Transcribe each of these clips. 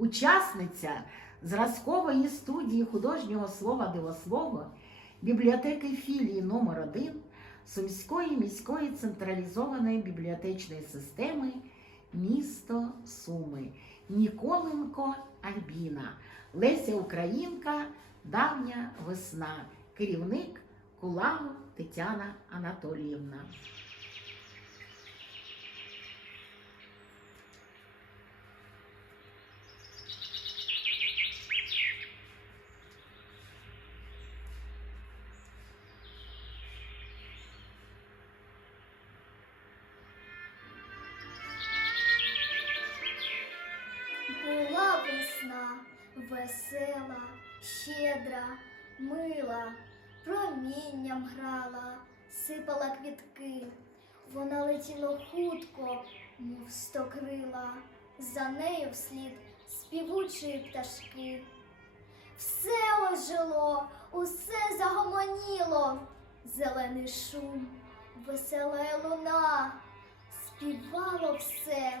учасниця зразкової студії художнього слова дивослово бібліотеки філії номер 1 Сумської міської централізованої бібліотечної системи місто Суми Ніколенко Альбіна, Леся Українка, давня весна, керівник Кулагу Тетяна Анатоліївна. Була весна весела, щедра, мила, промінням грала, сипала квітки. Вона летіла хутко, мов стокрила, за нею вслід співучі пташки. Все ожило, усе загомоніло, зелений шум, весела луна, співало все,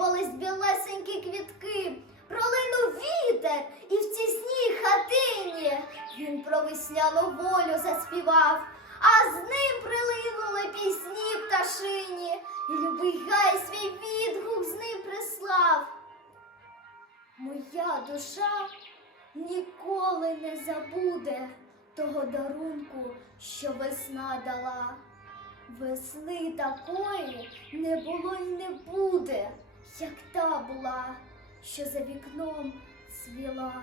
посипались білесенькі квітки, пролинув вітер, і в тісній хатині він про весняну волю заспівав, а з ним прилинули пісні пташині, і любий гай свій відгук з ним прислав. Моя душа ніколи не забуде того дарунку, що весна дала. Весни такої не було й не буде, як та була, що за вікном цвіла.